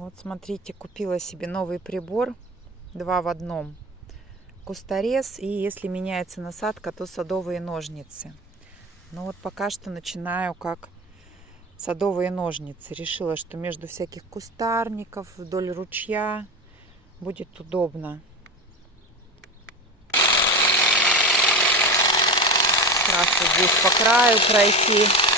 Вот смотрите, купила себе новый прибор, 2 в одном. Кусторез, и если меняется насадка, то садовые ножницы. Но вот пока что начинаю как садовые ножницы. Решила, что между всяких кустарников, вдоль ручья будет удобно. Хорошо здесь по краю пройти.